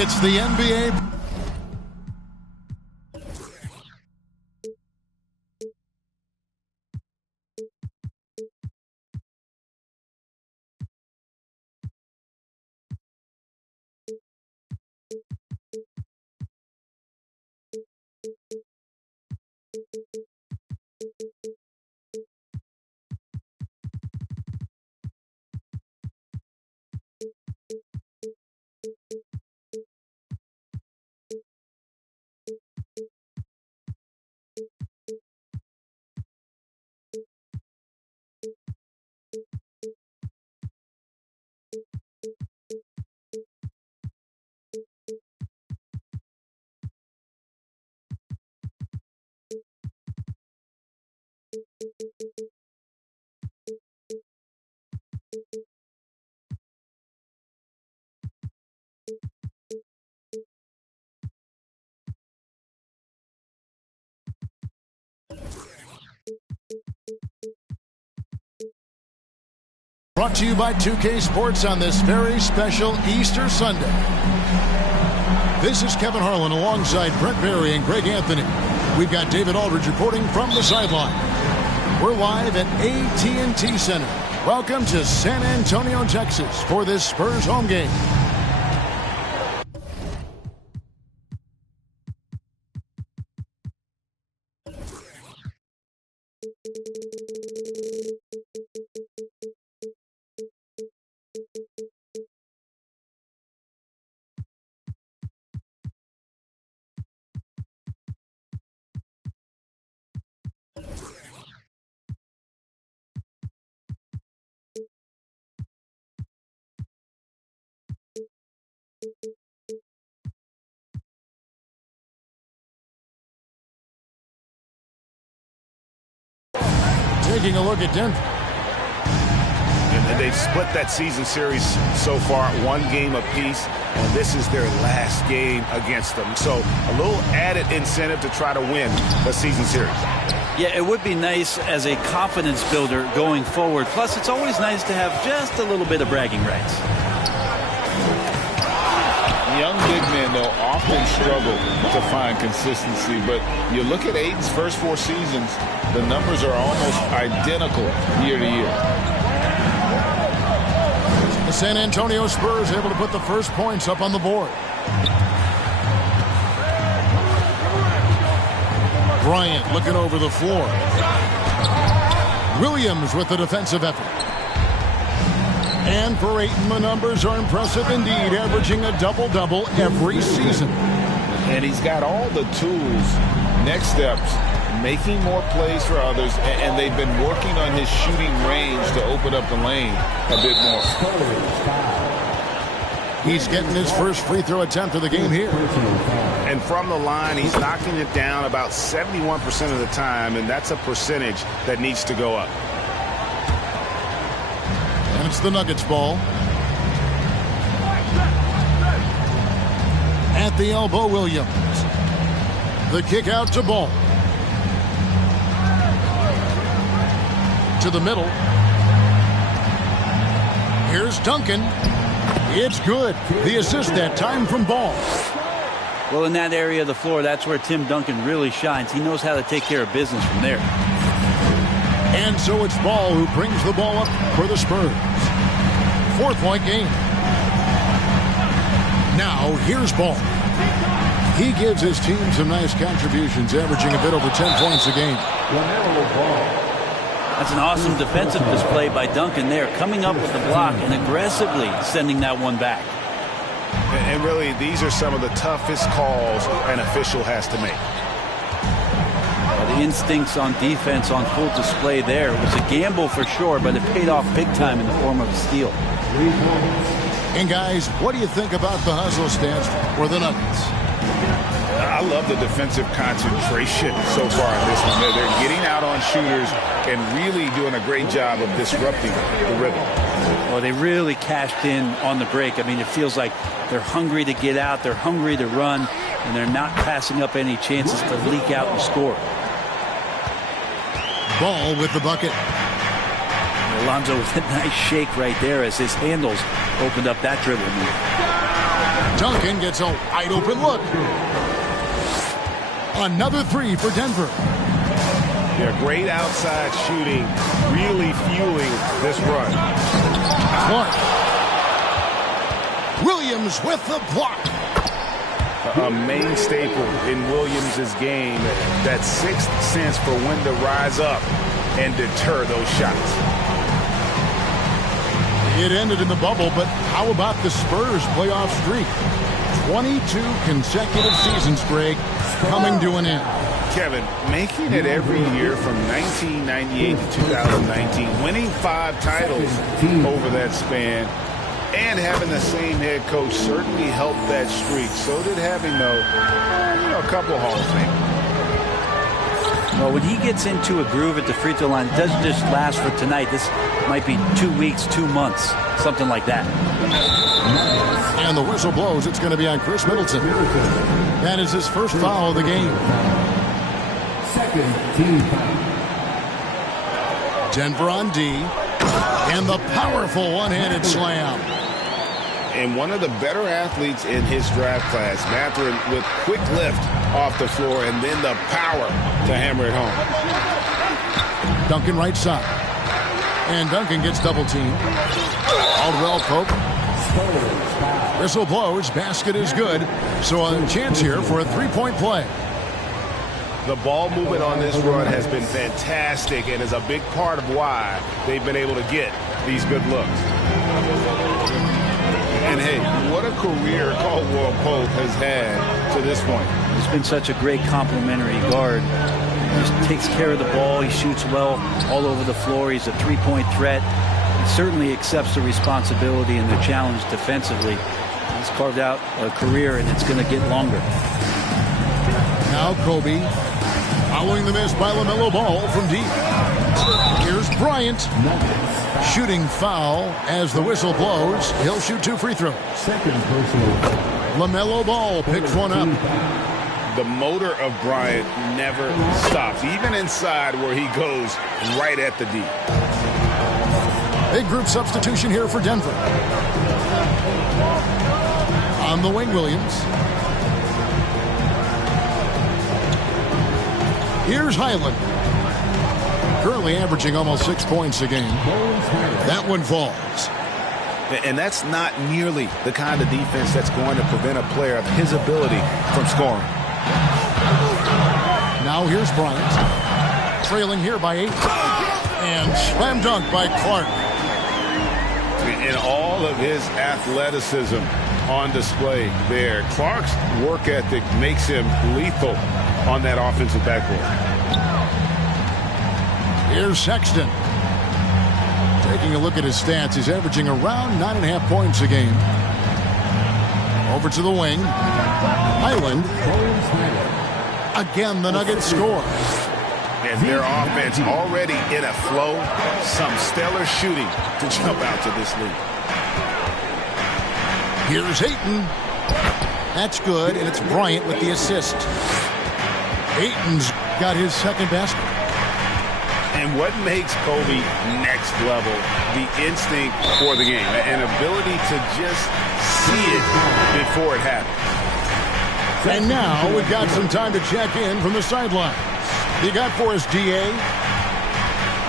It's the NBA. Brought to you by 2K Sports on this very special Easter Sunday. This is Kevin Harlan alongside Brent Barry and Greg Anthony. We've got David Aldridge reporting from the sideline. We're live at AT&T Center. Welcome to San Antonio, Texas for this Spurs home game. Taking a look at Denver. And they've split that season series so far, one game apiece, and this is their last game against them. So a little added incentive to try to win the season series. Yeah, it would be nice as a confidence builder going forward. Plus, it's always nice to have just a little bit of bragging rights. Young big men, though, often struggle to find consistency. But you look at Aiden's first 4 seasons, the numbers are almost identical year to year. The San Antonio Spurs able to put the first points up on the board. Bryant looking over the floor. Williams with the defensive effort. And for Ayton, the numbers are impressive indeed, averaging a double-double every season. And he's got all the tools. Next steps, making more plays for others, and they've been working on his shooting range to open up the lane a bit more. He's getting his first free throw attempt of the game here. And from the line, he's knocking it down about 71% of the time, and that's a percentage that needs to go up. And it's the Nuggets ball. At the elbow, Williams. The kick out to Ball. To the middle. Here's Duncan. It's good. The assist that time from Ball. Well, in that area of the floor, that's where Tim Duncan really shines. He knows how to take care of business from there. And so it's Ball who brings the ball up for the Spurs. 4-point game. Now, here's Ball. He gives his team some nice contributions, averaging a bit over 10 points a game. That's an awesome defensive display by Duncan there, coming up with the block and aggressively sending that one back. And really, these are some of the toughest calls an official has to make. The instincts on defense on full display there. It was a gamble for sure, but it paid off big time in the form of a steal. And guys, what do you think about the hustle stance for the Nuggets? I love the defensive concentration so far in this one. They're getting out on shooters and really doing a great job of disrupting the rhythm. Well, they really cashed in on the break. I mean, it feels like they're hungry to get out, they're hungry to run, and they're not passing up any chances to leak out and score. Ball with the bucket. Alonzo with a nice shake right there as his handles opened up that dribble move. Duncan gets a wide open look. Another three for Denver. Yeah, great outside shooting, really fueling this run. Clark. Williams with the block. A main staple in Williams' game, that sixth sense for when to rise up and deter those shots. It ended in the bubble, but how about the Spurs playoff streak? 22 consecutive seasons, Greg, coming to an end. Kevin, making it every year from 1998 to 2019, winning 5 titles over that span, and having the same head coach certainly helped that streak. So did having, though, a couple Hall of Fame. Well, when he gets into a groove at the free throw line, it doesn't just last for tonight. This might be 2 weeks, 2 months, something like that. And the whistle blows. It's going to be on Chris Middleton. That is his first foul of the game. Second team foul. Denver on D. And the powerful one-handed slam. And one of the better athletes in his draft class, Mathurin, with quick lift off the floor and then the power to hammer it home. Duncan right side. And Duncan gets double teamed. Caldwell Pope. Whistle blows. Basket is good. So a chance here for a three-point play. The ball movement on this run has been fantastic and is a big part of why they've been able to get these good looks. And, hey, what a career Caldwell Pope has had to this point. He's been such a great complementary guard. He just takes care of the ball. He shoots well all over the floor. He's a three-point threat. He certainly accepts the responsibility and the challenge defensively. He's carved out a career, and it's going to get longer. Now Kobe. Following the miss by LaMelo Ball from deep. Here's Bryant. Shooting foul as the whistle blows. He'll shoot 2 free throws. Second personal. LaMelo Ball picks one up. The motor of Bryant never stops, even inside where he goes right at the D. Big group substitution here for Denver. On the wing, Williams. Here's Highland. Currently averaging almost 6 points a game. That one falls. And that's not nearly the kind of defense that's going to prevent a player of his ability from scoring. Now here's Bryant. Trailing here by 8. And slam dunk by Clark. And all of his athleticism on display there. Clark's work ethic makes him lethal on that offensive backboard. Here's Sexton. Taking a look at his stats, he's averaging around 9.5 points a game. Over to the wing. Highland. Again, the Nuggets score. And their offense already in a flow. Some stellar shooting to jump out to this lead. Here's Ayton. That's good, and it's Bryant with the assist. Ayton's got his second basket. And what makes Kobe next level, the instinct for the game, an ability to just see it before it happens. And now we've got some time to check in from the sidelines. You got for us, DA?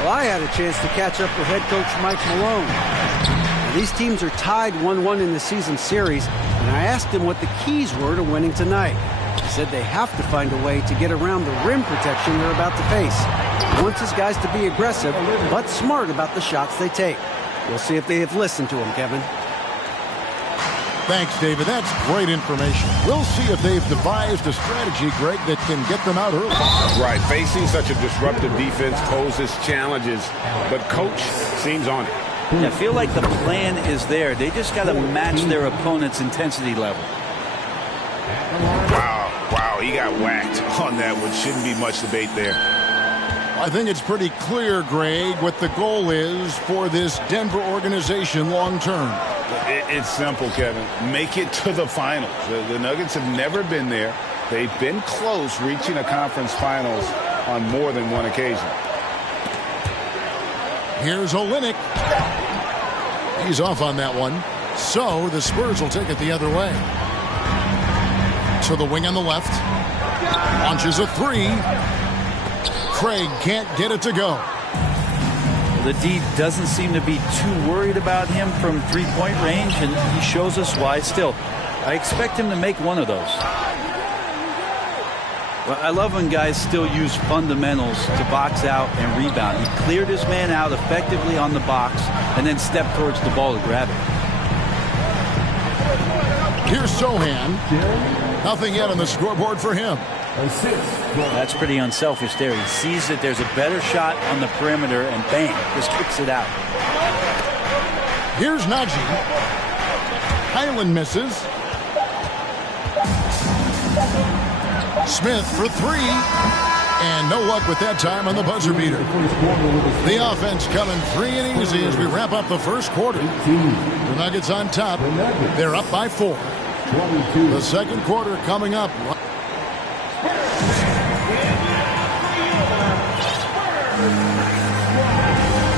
Well, I had a chance to catch up with head coach Mike Malone. These teams are tied 1-1 in the season series, and I asked him what the keys were to winning tonight. He said they have to find a way to get around the rim protection they're about to face. He wants his guys to be aggressive, but smart about the shots they take. We'll see if they have listened to him, Kevin. Thanks, David. That's great information. We'll see if they've devised a strategy, Greg, that can get them out early. Right. Facing such a disruptive defense poses challenges, but coach seems on it. I feel like the plan is there. They just got to match their opponent's intensity level. Wow, he got whacked on that one. Shouldn't be much debate there. I think it's pretty clear, Greg, what the goal is for this Denver organization long term. It's simple, Kevin. Make it to the finals. The Nuggets have never been there. They've been close reaching a conference finals on more than one occasion. Here's Olynyk. He's off on that one. So the Spurs will take it the other way. to the wing on the left. Launches a three. Craig can't get it to go. The D doesn't seem to be too worried about him from three-point range, and he shows us why still. I expect him to make one of those. Well, I love when guys still use fundamentals to box out and rebound. He cleared his man out effectively on the box and then stepped towards the ball to grab it. Here's Sohan. Nothing yet on the scoreboard for him. That's pretty unselfish there. He sees that there's a better shot on the perimeter and bang, just kicks it out. Here's Najee. Highland misses. Smith for three. And no luck with that time on the buzzer beater. The offense coming free and easy as we wrap up the first quarter. The Nuggets on top. They're up by 4. The second quarter coming up.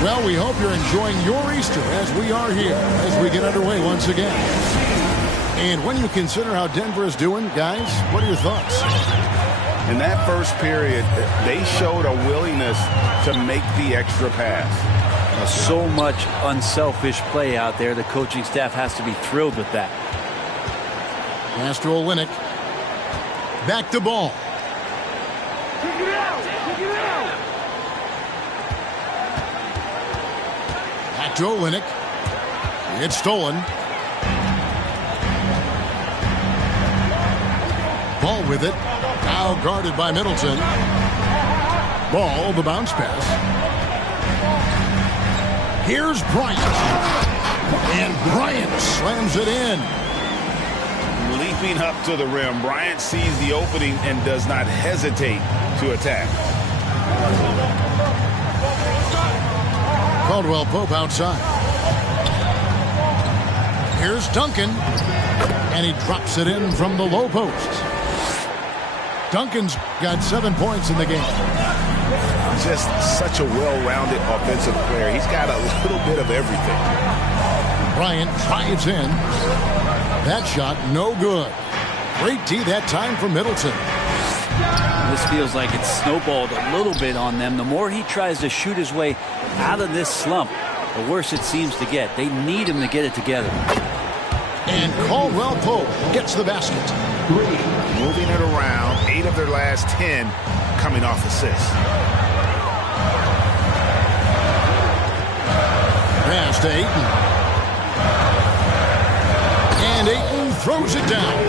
Well, we hope you're enjoying your Easter as we are here as we get underway once again. And when you consider how Denver is doing, guys, what are your thoughts? In that first period, they showed a willingness to make the extra pass. So much unselfish play out there. The coaching staff has to be thrilled with that. Pass to Olynyk. Back to ball. Back to Olynyk. It's stolen. Ball with it. Now guarded by Middleton. Ball, the bounce pass. Here's Bryant. And Bryant slams it in. Leaping up to the rim, Bryant sees the opening and does not hesitate to attack. Caldwell Pope outside. Here's Duncan. And he drops it in from the low post. Duncan's got 7 points in the game. Just such a well-rounded offensive player. He's got a little bit of everything. Bryant drives in. That shot no good. Great D that time for Middleton. This feels like it's snowballed a little bit on them. The more he tries to shoot his way out of this slump, the worse it seems to get. They need him to get it together. And Caldwell Pope gets the basket. Moving it around, 8 of their last 10 coming off assists. Pass to Ayton. And Ayton throws it down.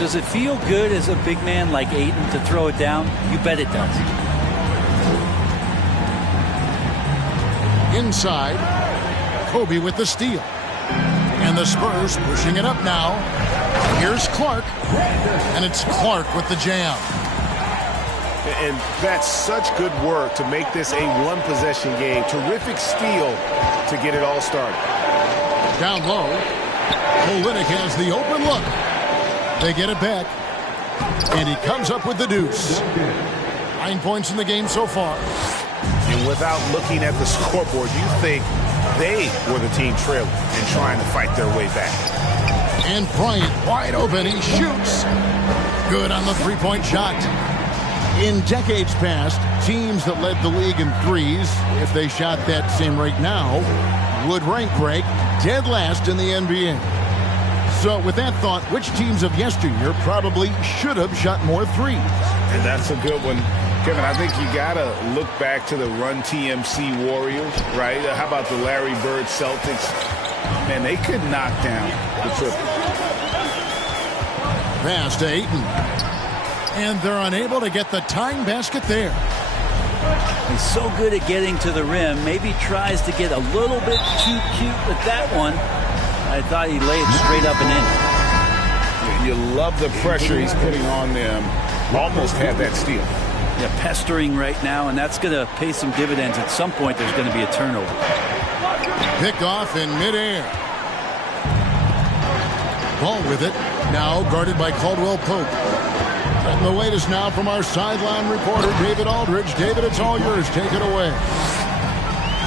Does it feel good as a big man like Ayton to throw it down? You bet it does. Inside, Kobe with the steal. And the Spurs pushing it up now. Here's Clark. And it's Clark with the jam. And that's such good work to make this a one-possession game. Terrific steal to get it all started. Down low. Olynyk has the open look. They get it back. And he comes up with the deuce. 9 points in the game so far. And without looking at the scoreboard, you think they were the team trailing and trying to fight their way back. And Bryant wide open. He shoots. Good on the three-point shot. In decades past, teams that led the league in threes, if they shot that same rate now, would rank Greg dead last in the NBA. So with that thought, which teams of yesteryear probably should have shot more threes? And that's a good one. Kevin, I think you got to look back to the Run TMC Warriors, right? How about the Larry Bird Celtics? Man, they could knock down the triple. Pass to Ayton. And they're unable to get the tying basket there. He's so good at getting to the rim. Maybe tries to get a little bit too cute with that one. I thought he laid straight up and in. You love the pressure he's putting on them. Almost had that steal. Yeah, pestering right now, and that's going to pay some dividends. At some point, there's going to be a turnover. Picked off in midair. Ball with it. Now guarded by Caldwell Pope. And the latest now from our sideline reporter, David Aldridge. David, it's all yours. Take it away.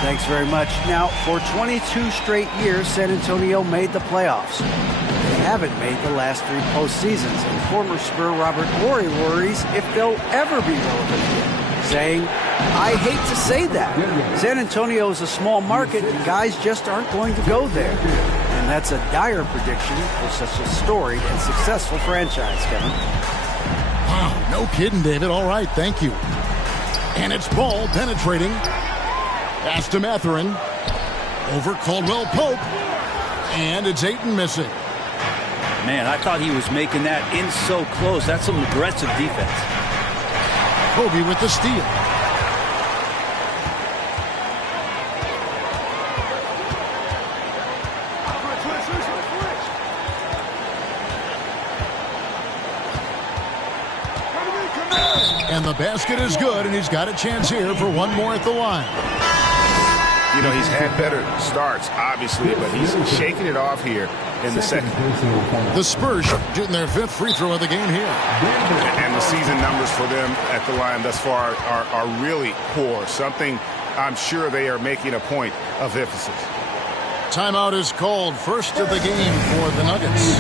Thanks very much. Now, for 22 straight years, San Antonio made the playoffs. They haven't made the last 3 postseasons, and former Spur Robert Horry worries if they'll ever be relevant again, saying, "I hate to say that. San Antonio is a small market, and guys just aren't going to go there." And that's a dire prediction for such a storied and successful franchise, Kevin. Wow, no kidding, David. All right, thank you. And it's Ball penetrating. Pass to Mathurin. Over Caldwell Pope. And it's Ayton missing. Man, I thought he was making that in so close. That's some aggressive defense. Kobe with the steal. And the basket is good, and he's got a chance here for one more at the line. You know, he's had better starts, obviously, but he's shaking it off here in the second. The Spurs getting their 5th free throw of the game here. And the season numbers for them at the line thus far are really poor. Something I'm sure they are making a point of emphasis. Timeout is called. First of the game for the Nuggets.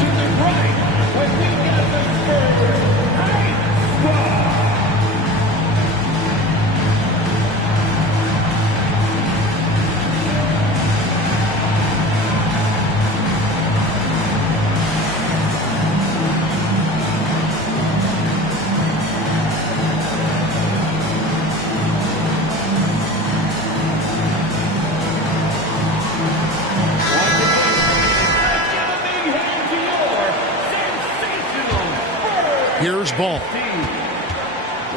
Here's Ball.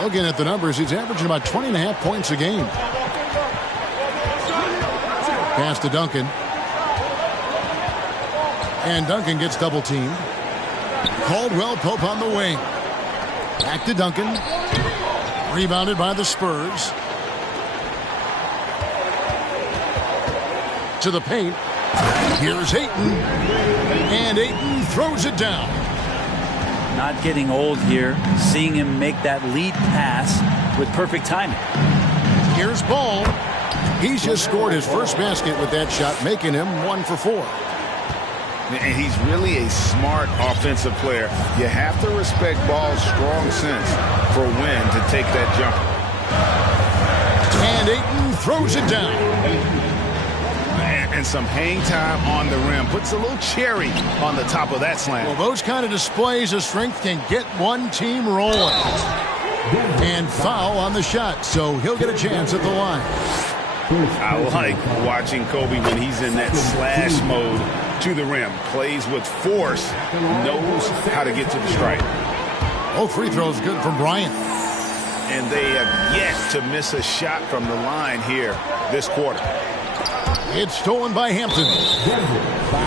Looking at the numbers, he's averaging about 20.5 points a game. Pass to Duncan. And Duncan gets double teamed. Caldwell Pope on the wing. Back to Duncan. Rebounded by the Spurs. To the paint. Here's Ayton. And Ayton throws it down. Not getting old here. Seeing him make that lead pass with perfect timing. Here's Ball. He's just scored his first basket with that shot, making him 1 for 4. And he's really a smart offensive player. You have to respect Ball's strong sense for when to take that jumper. And Ayton throws it down. And some hang time on the rim. Puts a little cherry on the top of that slam. Well, those kind of displays of strength can get one team rolling. And foul on the shot, so he'll get a chance at the line. I like watching Kobe when he's in that slash mode to the rim. Plays with force, knows how to get to the stripe. Both free throws good from Bryant. And they have yet to miss a shot from the line here this quarter. It's stolen by Hampton.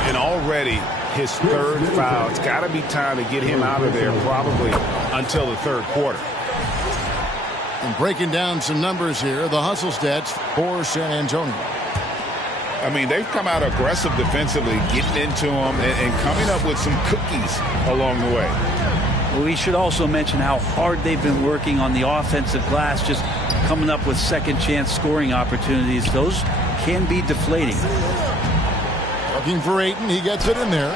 And already his 3rd foul. It's got to be time to get him out of there probably until the 3rd quarter. And breaking down some numbers here, the hustle stats for San Antonio. I mean, they've come out aggressive defensively, getting into them and coming up with some cookies along the way. We should also mention how hard they've been working on the offensive glass, just coming up with second chance scoring opportunities. Those can be deflating. Looking for Ayton. He gets it in there.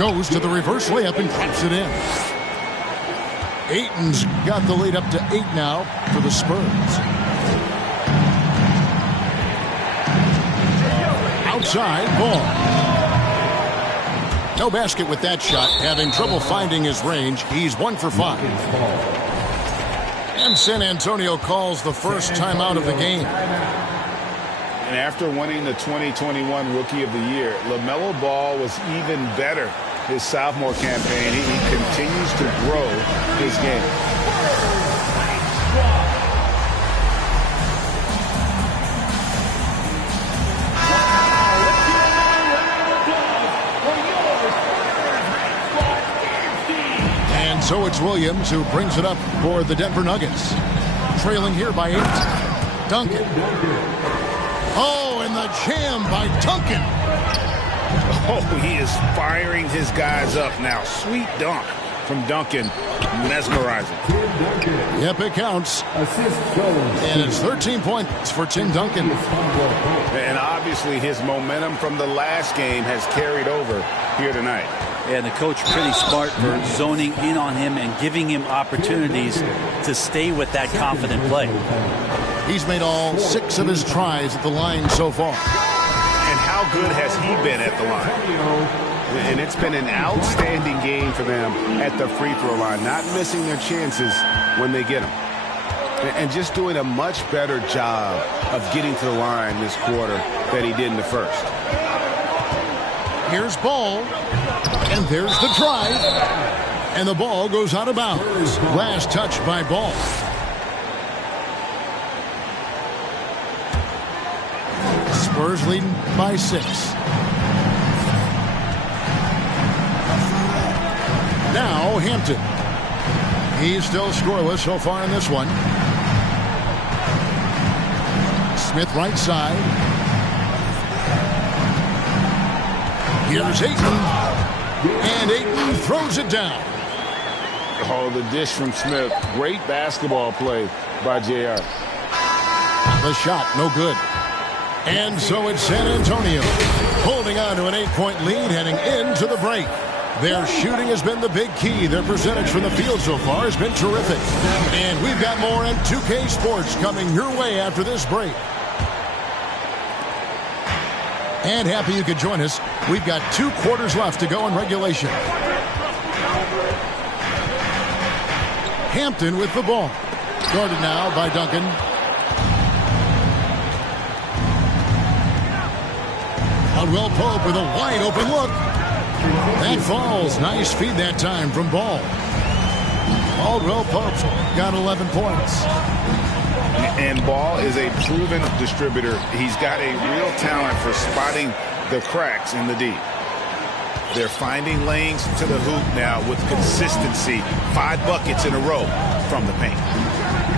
Goes to the reverse layup and drops it in. Ayton's got the lead up to 8 now for the Spurs. Outside, Ball. No basket with that shot. Having trouble finding his range. He's 1 for 5. And San Antonio calls the first timeout of the game. And after winning the 2021 Rookie of the Year, LaMelo Ball was even better his sophomore campaign. He continues to grow his game. And so it's Williams who brings it up for the Denver Nuggets. Trailing here by 8. Duncan. Oh, and the jam by Duncan. Oh, he is firing his guys up now. Sweet dunk from Duncan. Mesmerizing. Yep, it counts. And it's 13 points for Tim Duncan. And obviously his momentum from the last game has carried over here tonight. And the coach pretty smart for zoning in on him and giving him opportunities to stay with that confident play. He's made all 6 of his tries at the line so far. And how good has he been at the line? And it's been an outstanding game for them at the free throw line, not missing their chances when they get them. And just doing a much better job of getting to the line this quarter than he did in the first. Here's Ball, and there's the drive, and the ball goes out of bounds. Last touch by Ball. Spurs leading by 6. Now Hampton. He's still scoreless so far in this one. Smith right side. Here's Ayton. And Ayton throws it down. Oh, the dish from Smith. Great basketball play by JR. The shot, no good. And so it's San Antonio holding on to an 8-point lead heading into the break. Their shooting has been the big key. Their percentage from the field so far has been terrific. And we've got more on 2K Sports coming your way after this break. And happy you could join us. We've got 2 quarters left to go in regulation. Hampton with the ball. Guarded now by Duncan. Caldwell Pope with a wide open look. That falls. Nice feed that time from Ball. Caldwell Pope's got 11 points. And Ball is a proven distributor. He's got a real talent for spotting the cracks in the D. They're finding lanes to the hoop now with consistency. 5 buckets in a row from the paint.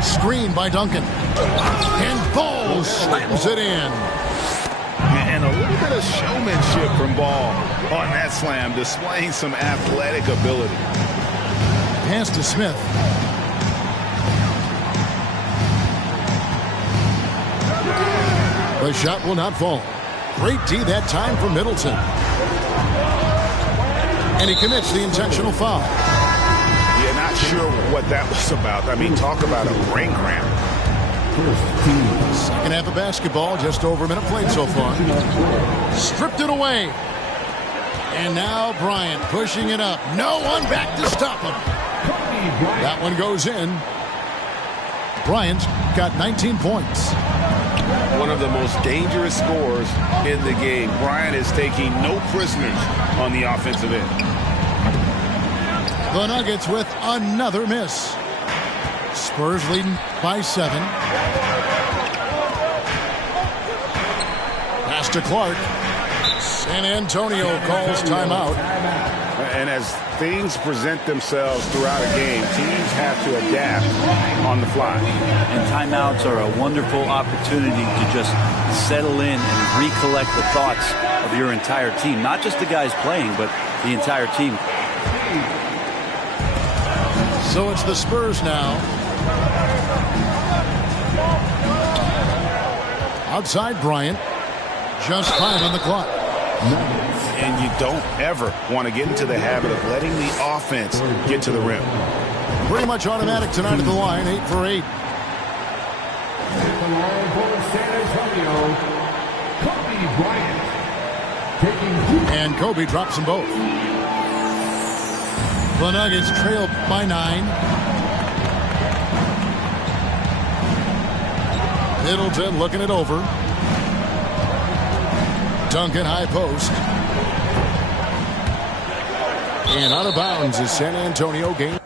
Screen by Duncan. And Ball slams it in. And a little bit of showmanship from Ball on that slam, displaying some athletic ability. Pass to Smith. The shot will not fall. Great D that time from Middleton. And he commits the intentional foul. Yeah, not sure what that was about. I mean, talk about a brain cramp. Second half of basketball, just over a minute played so far. Stripped it away. And now Bryant pushing it up. No one back to stop him. That one goes in. Bryant got 19 points. One of the most dangerous scorers in the game. Bryant is taking no prisoners on the offensive end. The Nuggets with another miss. Spurs leading by 7. Pass to Clark. San Antonio calls timeout. And as things present themselves throughout a game, teams have to adapt on the fly. And timeouts are a wonderful opportunity to just settle in and recollect the thoughts of your entire team. Not just the guys playing, but the entire team. So it's the Spurs now. Outside Bryant. Just 5 on the clock. And you don't ever want to get into the habit of letting the offense get to the rim. Pretty much automatic tonight at the line, 8 for 8. The line for San Antonio, Kobe Bryant. And Kobe drops them both. The Nuggets trailed by 9. Middleton looking it over. Duncan high post. And out of bounds is San Antonio game.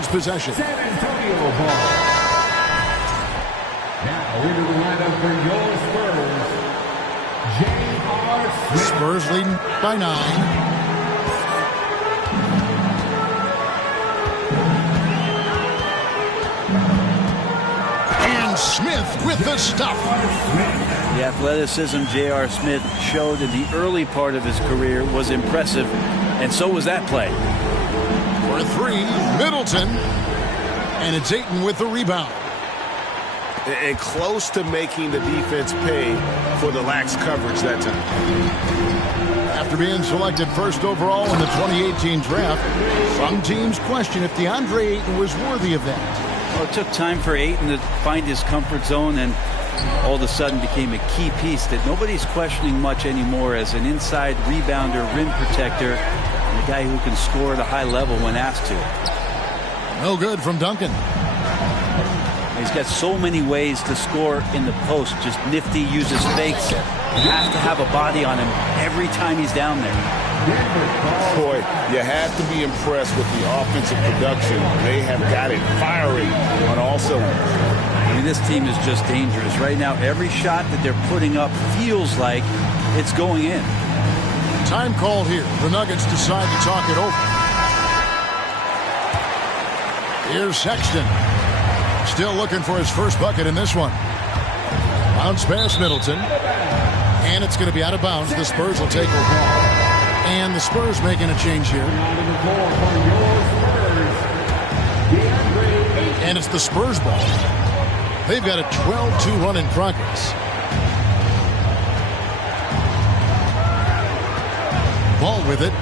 Possession. San Antonio ball. Now into the lineup for your Spurs, J.R. Smith. Spurs leading by 9. Smith with the stuff. The athleticism J.R. Smith showed in the early part of his career was impressive, and so was that play. For three, Middleton. And it's Ayton with the rebound. And close to making the defense pay for the lax coverage that time. After being selected first overall in the 2018 draft, some teams question if DeAndre Ayton was worthy of that. Well, it took time for Ayton to find his comfort zone and all of a sudden became a key piece that nobody's questioning much anymore as an inside rebounder, rim protector, and a guy who can score at a high level when asked to. No good from Duncan. He's got so many ways to score in the post. Just nifty, uses fakes. You have to have a body on him every time he's down there. Boy, you have to be impressed with the offensive production. They have got it firing on all cylinders. I mean, this team is just dangerous. Right now, every shot that they're putting up feels like it's going in. Time called here. The Nuggets decide to talk it over. Here's Sexton. Still looking for his first bucket in this one. Bounce pass Middleton. And it's going to be out of bounds. The Spurs will take over. And the Spurs making a change here. And it's the Spurs ball. They've got a 12-2 run in progress. Ball with it.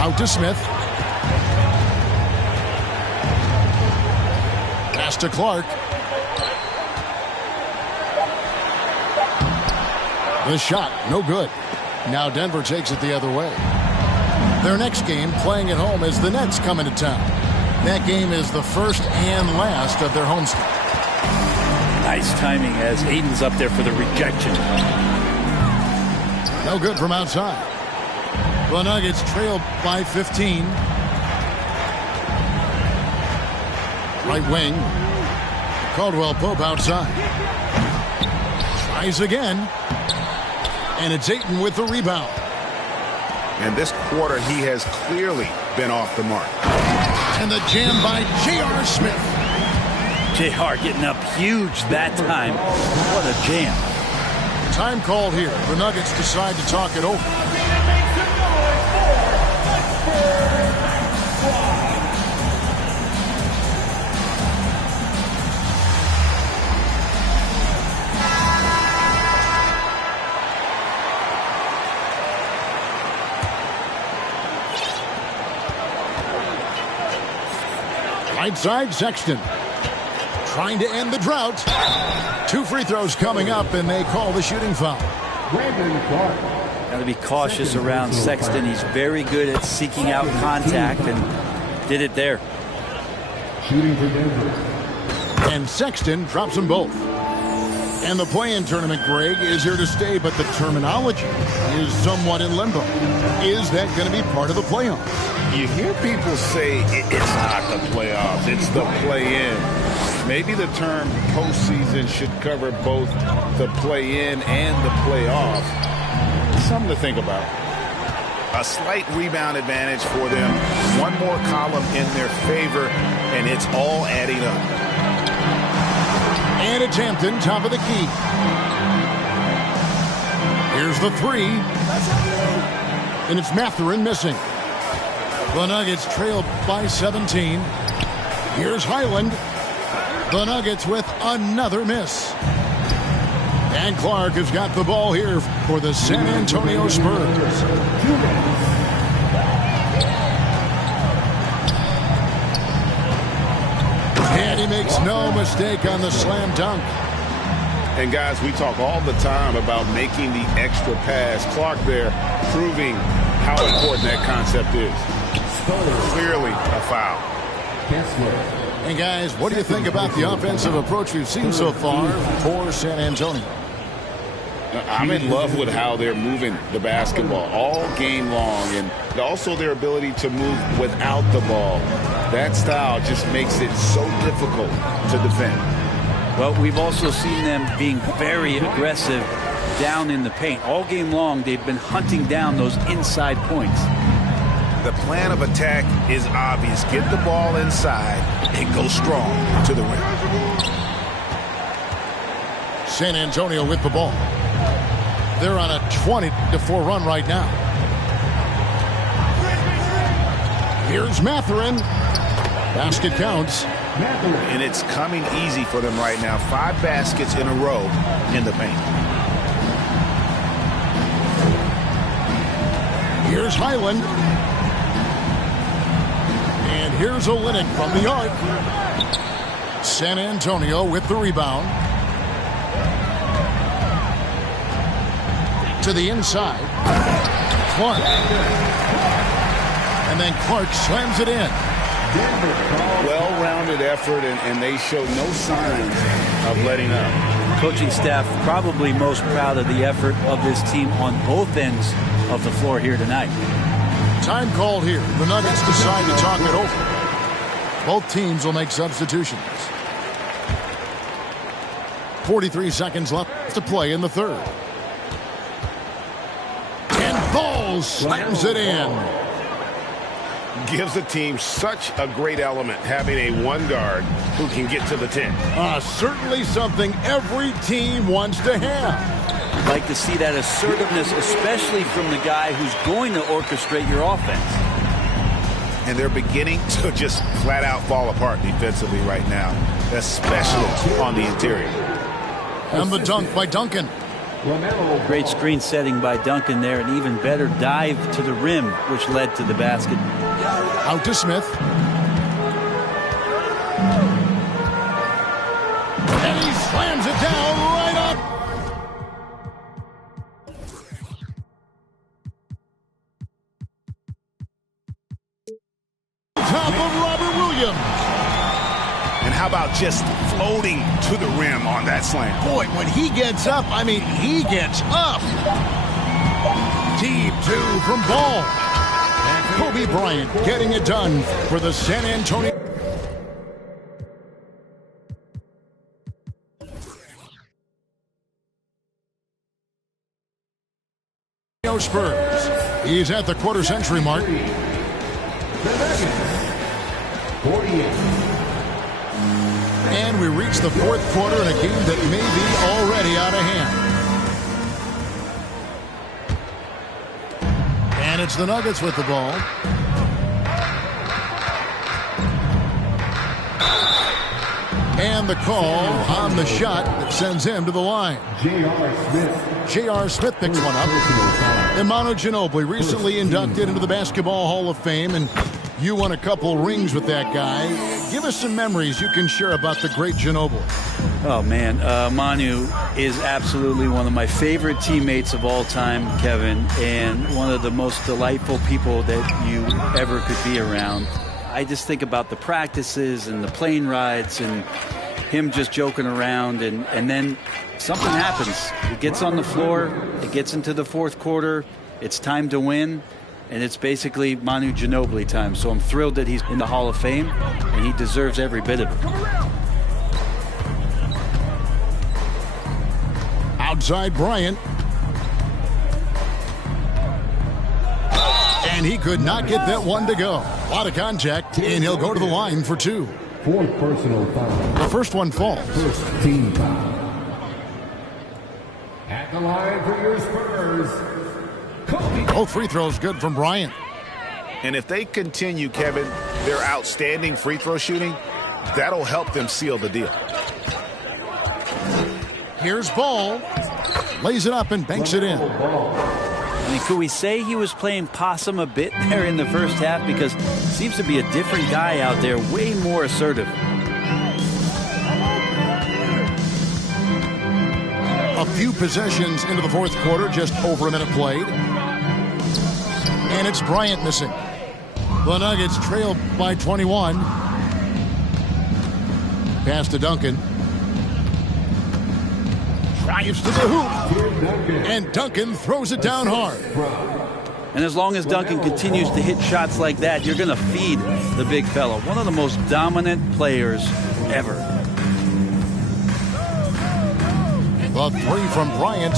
Out to Smith. Pass to Clark. The shot, no good. Now Denver takes it the other way. Their next game, playing at home, is the Nets coming to town. That game is the first and last of their homestand. Nice timing as Ayton's up there for the rejection. No good from outside. The Nuggets trail by 15. Right wing. Caldwell Pope outside. Tries again. And it's Ayton with the rebound. And this quarter, he has clearly been off the mark. And the jam by J.R. Smith. J.R. getting up huge that time. What a jam. Time called here. The Nuggets decide to talk it over. Right side, Sexton. Trying to end the drought. 2 free throws coming up, and they call the shooting foul. Got to be cautious around Sexton. He's very good at seeking out contact and did it there. Shooting for Denver. And Sexton drops them both. And the play-in tournament, Greg, is here to stay, but the terminology is somewhat in limbo. Is that going to be part of the playoffs? You hear people say it's not the playoffs, it's the play-in. Maybe the term postseason should cover both the play-in and the playoffs. Something to think about. A slight rebound advantage for them. One more column in their favor, and it's all adding up. And it's Hampton, top of the key. Here's the three. And it's Mathurin missing. The Nuggets trail by 17. Here's Highland. The Nuggets with another miss. And Clark has got the ball here for the San Antonio Spurs. And he makes no mistake on the slam dunk. And guys, we talk all the time about making the extra pass. Clark there proving how important that concept is. Clearly a foul. And guys, what do you think about the offensive approach we've seen so far for San Antonio? I'm in love with how they're moving the basketball all game long, and also their ability to move without the ball. That style just makes it so difficult to defend. Well, we've also seen them being very aggressive down in the paint. All game long, they've been hunting down those inside points. The plan of attack is obvious. Get the ball inside and go strong to the rim. San Antonio with the ball. They're on a 20-4 run right now. Here's Mathurin. Basket counts. And it's coming easy for them right now. 5 baskets in a row in the paint. Here's Highland. And here's Olynyk from the arc. San Antonio with the rebound. To the inside. Clark. And then Clark slams it in. Well-rounded effort, and they show no signs of letting up. Coaching staff probably most proud of the effort of this team on both ends of the floor here tonight. Time called here. The Nuggets decide to talk it over. Both teams will make substitutions. 43 seconds left to play in the third. And Ball slams it in. Gives the team such a great element having a one guard who can get to the 10. Certainly something every team wants to have. You'd like to see that assertiveness, especially from the guy who's going to orchestrate your offense. And they're beginning to just flat out fall apart defensively right now, especially on the interior. And the dunk by Duncan. Great screen setting by Duncan there, and even better dive to the rim, which led to the basket. Out to Smith. And he slams it down right up. Top of Robert Williams. And how about just floating to the rim on that slam? Boy, when he gets up, I mean, he gets up. Deep 2 from Ball. And Kobe Bryant getting it done for the San Antonio Spurs. He's at the quarter-century mark. 48. And we reach the fourth quarter in a game that may be already out of hand. And it's the Nuggets with the ball. And the call on the shot that sends him to the line. J.R. Smith picks one up. And Manu Ginobili, recently inducted into the Basketball Hall of Fame, and you won a couple rings with that guy. Give us some memories you can share about the great Ginobili. Oh, man. Manu is absolutely one of my favorite teammates of all time, Kevin, and one of the most delightful people that you ever could be around. I just think about the practices and the plane rides and him just joking around, and then something happens. He gets on the floor, it gets into the fourth quarter, it's time to win, and it's basically Manu Ginobili time. So I'm thrilled that he's in the Hall of Fame, and he deserves every bit of it. Outside Bryant. And he could not get that one to go. A lot of contact, and he'll go to the line for two. Fourth personal foul. The first one falls. First team foul. At the line for your Spurs, Kobe. Both free throws good from Bryant. And if they continue, Kevin, their outstanding free throw shooting, that'll help them seal the deal. Here's Ball. Lays it up and banks it in. I mean, could we say he was playing possum a bit there in the first half? Because seems to be a different guy out there, way more assertive. A few possessions into the fourth quarter, just over a minute played. And it's Bryant missing. The Nuggets trail by 21. Pass to Duncan. Drives to the hoop. And Duncan throws it down hard. And as long as Duncan continues to hit shots like that, you're going to feed the big fella. One of the most dominant players ever. The three from Bryant.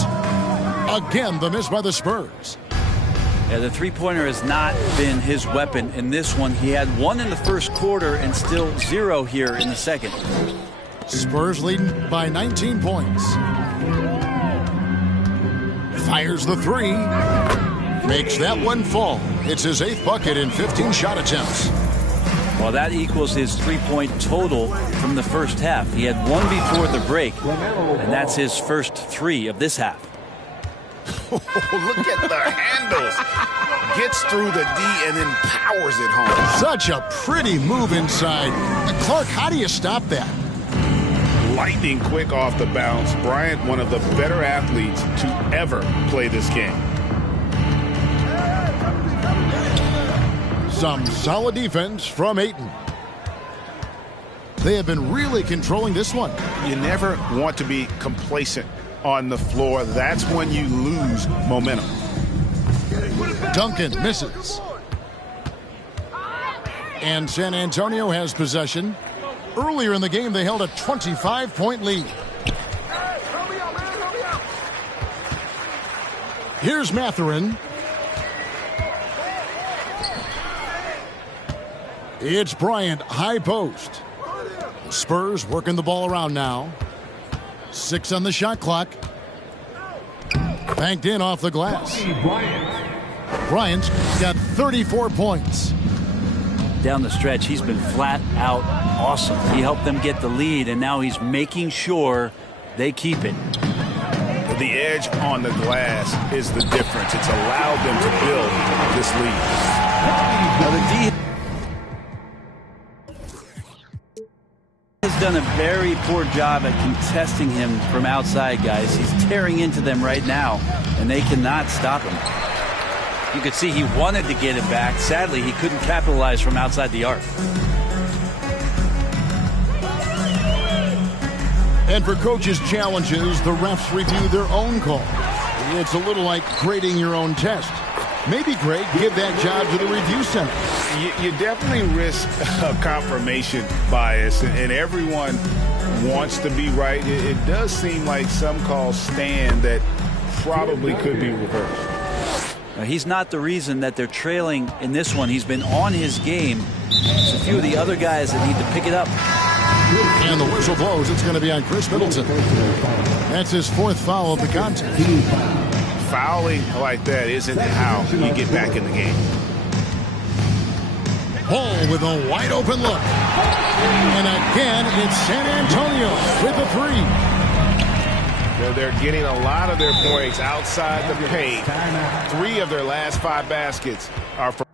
Again, the miss by the Spurs. Yeah, the three-pointer has not been his weapon in this one. He had one in the first quarter and still zero here in the second. Spurs leading by 19 points. Fires the three. Makes that one fall. It's his 8th bucket in 15 shot attempts. Well, that equals his 3-point total from the first half. He had one before the break, and that's his first 3 of this half. Look at the handles. Gets through the D and then powers it home. Such a pretty move inside. Clark, how do you stop that? Lightning quick off the bounce. Bryant, one of the better athletes to ever play this game. Some solid defense from Ayton. They have been really controlling this one. You never want to be complacent on the floor. That's when you lose momentum. Duncan misses. And San Antonio has possession. Earlier in the game, they held a 25-point lead. Here's Mathurin. It's Bryant, high post. Spurs working the ball around now. 6 on the shot clock. Banked in off the glass. Bryant's got 34 points. Down the stretch, he's been flat out awesome. He helped them get the lead, and now he's making sure they keep it. The edge on the glass is the difference. It's allowed them to build this lead. Now the D has done a very poor job at contesting him from outside, guys. He's tearing into them right now, and they cannot stop him. You could see he wanted to get it back. Sadly, he couldn't capitalize from outside the arc. And for coaches' challenges, the refs review their own call. It's a little like grading your own test. Maybe, Greg, give that job to the review center. You definitely risk a confirmation bias, and everyone wants to be right. It does seem like some calls stand that probably could be reversed. Now, he's not the reason that they're trailing in this one. He's been on his game. There's a few of the other guys that need to pick it up. And the whistle blows. It's going to be on Chris Middleton. That's his 4th foul of the contest. Fouling like that isn't how you get back in the game. Hall with a wide open look. And again, it's San Antonio with a 3. They're getting a lot of their points outside the paint. 3 of their last 5 baskets are from